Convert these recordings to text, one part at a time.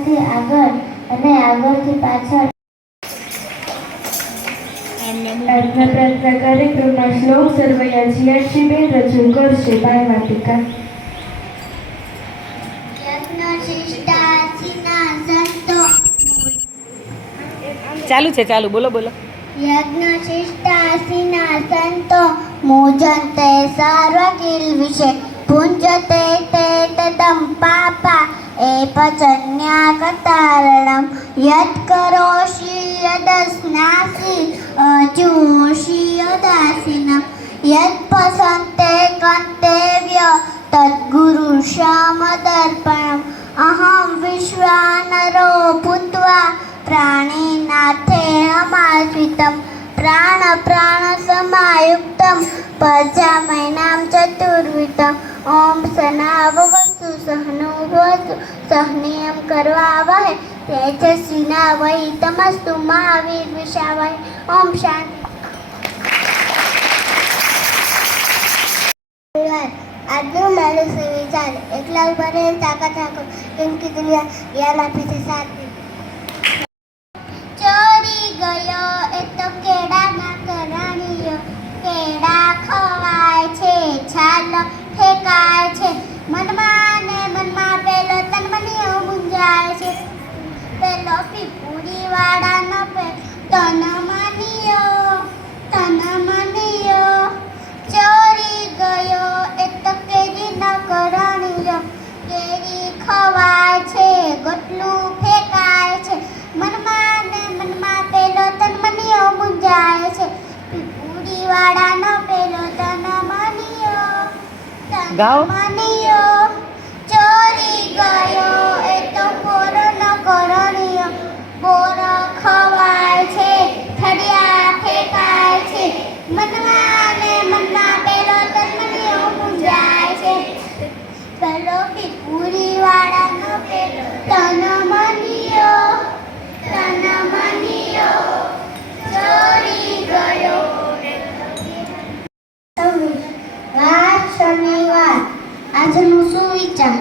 પાછળથી આગળ અને આગળથી પાછળ. આજના પ્રાર્થના કાર્યક્રમમાં શ્લોક સરવૈયા જીયાશ્રીબેન રજૂ કરશે. બાય વાટિકા. ચાલુ છે, ચાલુ, બોલો બોલો. યજ્ઞ શિષ્ટાસીના સંતો મૂજન્તે સર્વકિલ વિશે ભુંજતે તે તદમ પાપા એ પચન્યા કતારણમ યદ કરોષિ યદસ્નાસી અજોષિ યદાસીનમ યદ પસંતે કંતેવ્ય તદ્ગુરુ સમદર્પણમ અહમ વિશ્વાનરો ભૂત્વા પ્રાણીનાથે અમાશ્રિતમ પ્રાણ પ્રાણ સમાયુક્તમ પજામૈનામ ચતુર્વિતમ ઓમ સનાવવસ્તુ સહનુભવસ્તુ સહનિયમ કરવા વહે તેજસ્વીના વહી તમસ્તુ મહાવીર વિશાવહે. ઓમ શાંતિ. આજનું માણસ વિચાર એકલા ઉભા રહે તાકાત રાખો કેમ કે દુનિયા જ્ઞાન આપે છે. સાથ ચોરી ગયો એ તો કેળાના કરાણીયો કેળા ખવાય છે છાલ ફેંકાય છે મનમાં ને મનમાં પેલો તનમનીઓ મૂંઝાય છે પેલો પીપુડી વાળાનો તનમનીયો ચોરી ગયો એ તો કેરીનો કરાણીયો કેરી ખવાય છે ગોટલું ફેંકાય છે મનમાં ને મનમાં પેલો તનમનીઓ મૂંઝાય છે પીપુડી વાળાનો પેલો તનમનીયો ચોરી ગયો એ તો પોરનો કરણીયો પોર ખવાય છે ઠડિયા ફેંકાય છે મનમાં ને મનમાં પેલો તનમનીઓ મૂંઝાય છે પેલો પીપુડી વાળાનો પેલો તનમનીયો ચોરી ગયો. વાત શનિવાર. આજનું સુવિચાર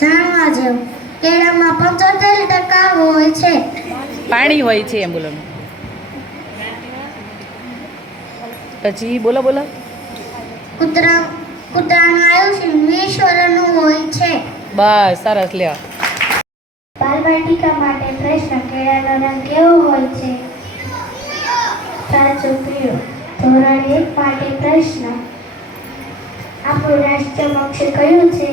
જાણવા જેવું. કેળામાં 75% હોય છે પાણી હોય છે એમ બોલો. પછી બોલો બોલો. કૂતરાનું આયુષ્ય 20 વર્ષનું હોય છે. બસ, સરસ. લ્યો. બાલવાટિકા માટે પ્રશ્ન. કેળાનો રંગ કેવો હોય છે? સાચું, પીળો. ધોરણ 1 માટે પ્રશ્ન. આપણું રાષ્ટ્રીય પક્ષી કયું છે?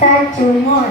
સાચું, મોર.